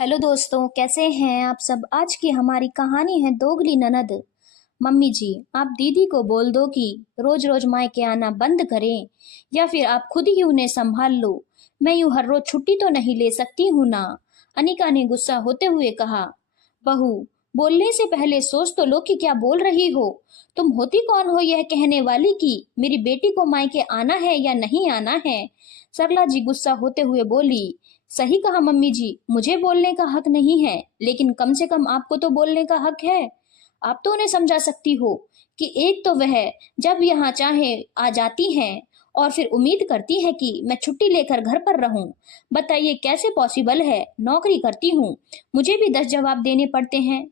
Hello दोस्तों, कैसे हैं आप सब। आज की हमारी कहानी है दोगली ननद। मम्मी जी, आप दीदी को बोल दो कि रोज रोज मायके आना बंद करें या फिर आप खुद ही उन्हें संभाल लो। मैं यूं हर रोज छुट्टी तो नहीं ले सकती हूँ ना। अनिका ने गुस्सा होते हुए कहा। बहू, बोलने से पहले सोच तो लो कि क्या बोल रही हो। तुम होती कौन हो यह कहने वाली कि मेरी बेटी को मायके आना है या नहीं आना है। सरला जी गुस्सा होते हुए बोली। सही कहा मम्मी जी, मुझे बोलने का हक नहीं है, लेकिन कम से कम आपको तो बोलने का हक है। आप तो उन्हें समझा सकती हो कि एक तो वह जब यहाँ चाहे आ जाती हैं और फिर उम्मीद करती है कि मैं छुट्टी लेकर घर पर रहूं। बताइए कैसे पॉसिबल है। नौकरी करती हूँ, मुझे भी 10 जवाब देने पड़ते हैं।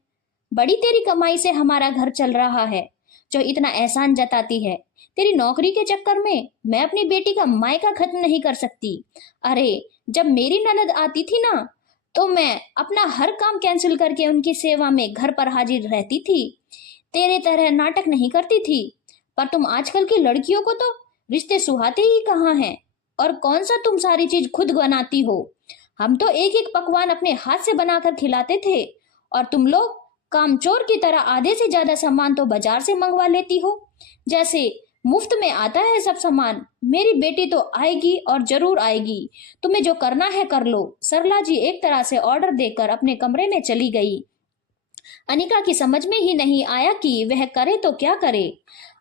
बड़ी तेरी कमाई से हमारा घर चल रहा है, जो इतना एहसान जताती है। तेरी नौकरी के चक्कर में मैं अपनी बेटी का मायका खत्म नहीं कर सकती। अरे, जब मेरी ननद आती थी ना, तो मैं अपना हर काम कैंसिल करके उनकी सेवा में घर पर हाजिर रहती थी। तेरे तरह नाटक नहीं करती थी। पर तुम आजकल की लड़कियों को तो रिश्ते सुहाते ही कहाँ हैं। और कौन सा तुम सारी चीज खुद बनाती हो। हम तो एक एक पकवान अपने हाथ से बनाकर खिलाते थे, और तुम लोग कामचोर की तरह आधे से ज्यादा सामान तो बाजार से मंगवा लेती हो, जैसे मुफ्त में आता है सब सामान। मेरी बेटी तो आएगी और जरूर आएगी। तुम्हें जो करना है कर लो। सरला जी एक तरह से ऑर्डर देकर अपने कमरे में चली गई। अनिका की समझ में ही नहीं आया कि वह करे तो क्या करे।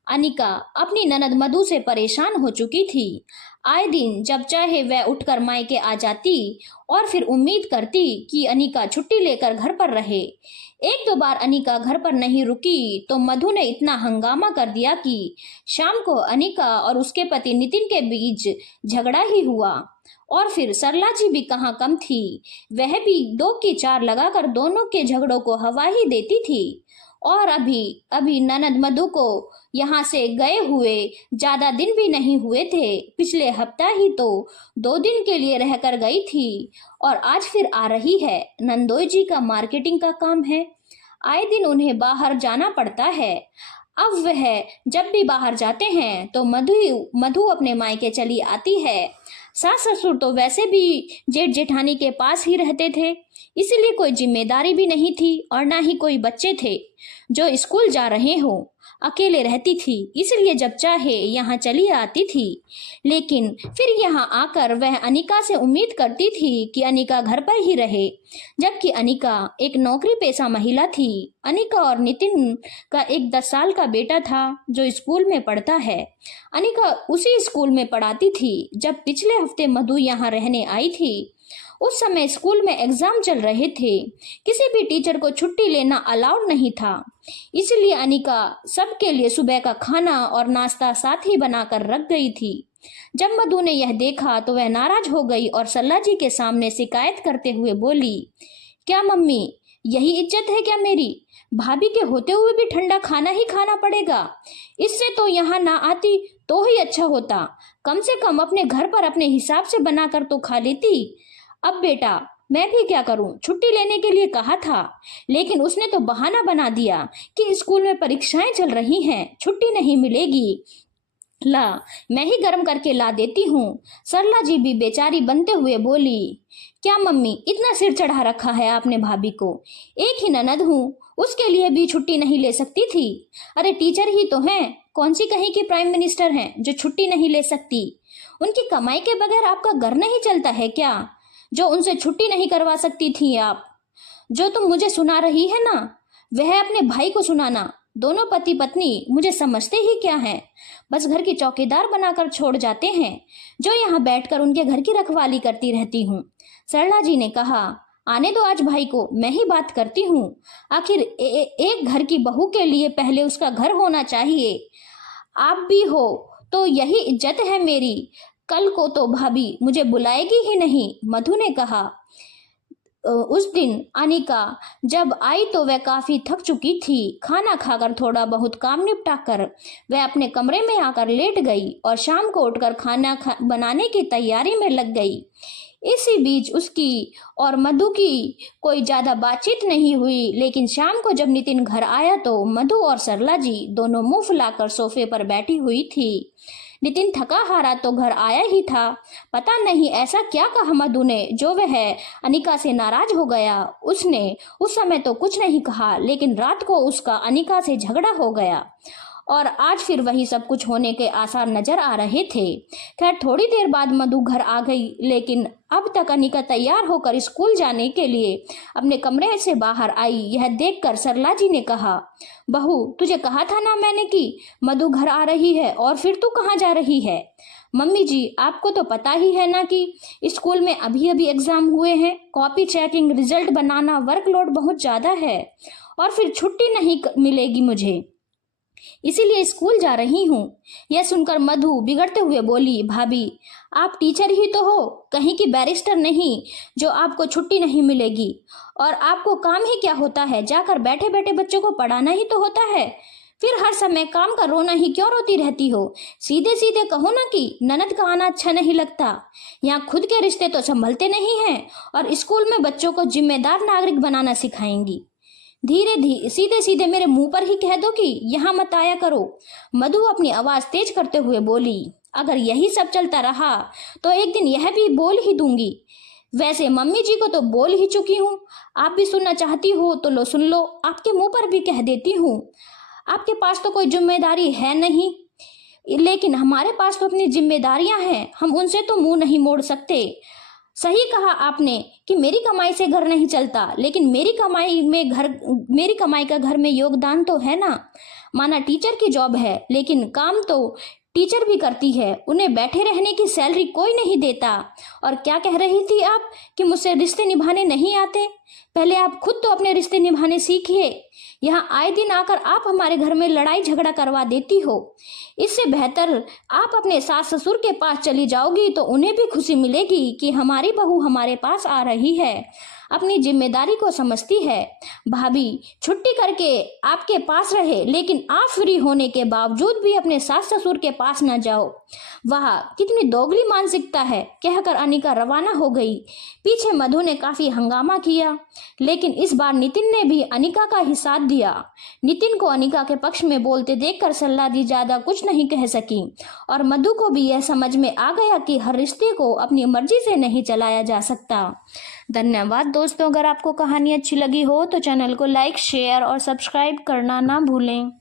अनिका अपनी ननद मधु से परेशान हो चुकी थी। आए दिन जब चाहे वह उठकर मायके आ जाती और फिर उम्मीद करती कि अनिका छुट्टी लेकर घर पर रहे। एक दो बार अनिका घर पर नहीं रुकी तो मधु ने इतना हंगामा कर दिया कि शाम को अनिका और उसके पति नितिन के बीच झगड़ा ही हुआ। और फिर सरला जी भी कहाँ कम थी। वह भी दो की चार लगाकर दोनों के झगड़ों को हवा ही देती थी। और अभी अभी ननद मधु को यहाँ से गए हुए ज्यादा दिन भी नहीं हुए थे। पिछले हफ्ता ही तो 2 दिन के लिए रहकर गई थी और आज फिर आ रही है। नंदोई जी का मार्केटिंग का काम है, आए दिन उन्हें बाहर जाना पड़ता है। अब वह जब भी बाहर जाते हैं तो मधु मधु अपने मायके चली आती है। सास ससुर तो वैसे भी जेठ जेठानी के पास ही रहते थे, इसलिए कोई जिम्मेदारी भी नहीं थी और ना ही कोई बच्चे थे जो स्कूल जा रहे हो। अकेले रहती थी, इसलिए जब चाहे यहाँ चली आती थी। लेकिन फिर यहाँ आकर वह अनिका से उम्मीद करती थी कि अनिका घर पर ही रहे, जबकि अनिका एक नौकरी पेशा महिला थी। अनिका और नितिन का एक 10 साल का बेटा था जो स्कूल में पढ़ता है। अनिका उसी स्कूल में पढ़ाती थी जब पिछले हफ्ते मधु यहाँ रहने आई थी। उस समय स्कूल में एग्जाम चल रहे थे, किसी भी टीचर को छुट्टी लेना अलाउड नहीं था। इसलिए अनिका सबके लिए सुबह का खाना और नाश्ता साथ ही बनाकर रख गई थी। जब मधु ने यह देखा तो वह नाराज हो गई और सल्ला जी के सामने शिकायत करते हुए बोली। क्या मम्मी, यही इज्जत है क्या मेरी। भाभी के होते हुए भी ठंडा खाना ही खाना पड़ेगा। इससे तो यहाँ ना आती तो ही अच्छा होता। कम से कम अपने घर पर अपने हिसाब से बनाकर तो खा लेती। अब बेटा, मैं भी क्या करूं। छुट्टी लेने के लिए कहा था, लेकिन उसने तो बहाना बना दिया कि स्कूल में परीक्षाएं चल रही हैं, छुट्टी नहीं मिलेगी। ला, मैं ही गर्म करके ला देती हूँ। सरला जी भी बेचारी बनते हुए बोली। क्या मम्मी, इतना सिर चढ़ा रखा है आपने भाभी को। एक ही ननद हूँ, उसके लिए भी छुट्टी नहीं ले सकती थी। अरे टीचर ही तो हैं, कौन सी कहीं की प्राइम मिनिस्टर हैं जो छुट्टी नहीं ले सकती। उनकी कमाई के बगैर आपका घर नहीं चलता है क्या, जो उनसे छुट्टी नहीं करवा सकती थी आप। जो तुम मुझे सुना रही है ना, वह अपने भाई को सुनाना। दोनों पति पत्नी मुझे समझते ही क्या हैं, बस घर की चौकीदार बनाकर छोड़ जाते हैं, जो यहाँ बैठकर उनके घर की रखवाली करती रहती हूँ। सरला जी ने कहा, आने दो आज भाई को, मैं ही बात करती हूँ। आखिर एक घर की बहू के लिए पहले उसका घर होना चाहिए। आप भी हो तो यही इज्जत है मेरी। कल को तो भाभी मुझे बुलाएगी ही नहीं। मधु ने कहा। उस दिन अनिका जब आई तो वह काफी थक चुकी थी। खाना खाकर थोड़ा बहुत काम निपटा कर वह अपने कमरे में आकर लेट गई और शाम को उठकर खाना बनाने की तैयारी में लग गई। इसी बीच उसकी और मधु की कोई ज्यादा बातचीत नहीं हुई, लेकिन शाम को जब नितिन घर आया तो मधु और सरला जी दोनों मुंह फुलाकर सोफे पर बैठी हुई थी। नितिन थका हारा तो घर आया ही था। पता नहीं ऐसा क्या कहा मधु ने जो वह अनिका से नाराज हो गया। उसने उस समय तो कुछ नहीं कहा, लेकिन रात को उसका अनिका से झगड़ा हो गया और आज फिर वही सब कुछ होने के आसार नजर आ रहे थे। खैर थोड़ी देर बाद मधु घर आ गई, लेकिन अब तक अनिका तैयार होकर स्कूल जाने के लिए अपने कमरे से बाहर आई। यह देखकर सरला जी ने कहा, बहू तुझे कहा था ना मैंने कि मधु घर आ रही है, और फिर तू कहाँ जा रही है? मम्मी जी आपको तो पता ही है ना कि स्कूल में अभी अभी एग्जाम हुए हैं, कॉपी चेकिंग, रिजल्ट बनाना, वर्कलोड बहुत ज्यादा है और फिर छुट्टी नहीं मिलेगी मुझे, इसीलिए स्कूल जा रही हूँ। यह सुनकर मधु बिगड़ते हुए बोली, भाभी आप टीचर ही तो हो, कहीं की बैरिस्टर नहीं जो आपको छुट्टी नहीं मिलेगी। और आपको काम ही क्या होता है, जाकर बैठे बैठे बच्चों को पढ़ाना ही तो होता है, फिर हर समय काम का रोना ही क्यों रोती रहती हो? सीधे सीधे कहो ना कि ननद का आना अच्छा नहीं लगता। यहाँ खुद के रिश्ते तो संभलते नहीं हैं और स्कूल में बच्चों को जिम्मेदार नागरिक बनाना सिखाएंगी। धीरे धीरे सीधे सीधे मेरे मुंह पर ही कह दो कि यहाँ मत आया करो। मधु अपनी आवाज तेज करते हुए बोली, अगर यही सब चलता रहा तो एक दिन यह भी बोल ही दूंगी। वैसे मम्मी जी को तो बोल ही चुकी हूँ, आप भी सुनना चाहती हो तो लो सुन लो, आपके मुंह पर भी कह देती हूँ। आपके पास तो कोई जिम्मेदारी है नहीं, लेकिन हमारे पास तो अपनी जिम्मेदारियां हैं, हम उनसे तो मुंह नहीं मोड़ सकते। सही कहा आपने कि मेरी कमाई से घर नहीं चलता, लेकिन मेरी कमाई का घर में योगदान तो है ना। माना टीचर की जॉब है, लेकिन काम तो टीचर भी करती है, उन्हें बैठे रहने की सैलरी कोई नहीं देता। और क्या कह रही थी आप कि मुझसे रिश्ते निभाने नहीं आते? पहले आप खुद तो अपने रिश्ते निभाने सीखिए। यहाँ आए दिन आकर आप हमारे घर में लड़ाई झगड़ा करवा देती हो। इससे बेहतर आप अपने सास ससुर के पास चली जाओगी तो उन्हें भी खुशी मिलेगी कि हमारी बहू हमारे पास आ रही है, अपनी जिम्मेदारी को समझती है। भाभी छुट्टी करके आपके पास रहे, लेकिन आप फ्री होने के बावजूद भी अपने सास ससुर के पास न जाओ। वाह कितनी दोगली मानसिकता है, कहकर अनिका रवाना हो गई। पीछे मधु ने काफी हंगामा किया, लेकिन इस बार नितिन ने भी अनिका का ही साथ दिया। नितिन को अनिका के पक्ष में बोलते देखकर सरला जी ज्यादा कुछ नहीं कह सकी और मधु को भी यह समझ में आ गया कि हर रिश्ते को अपनी मर्जी से नहीं चलाया जा सकता। धन्यवाद दोस्तों, अगर आपको कहानी अच्छी लगी हो तो चैनल को लाइक, शेयर और सब्सक्राइब करना ना भूलें।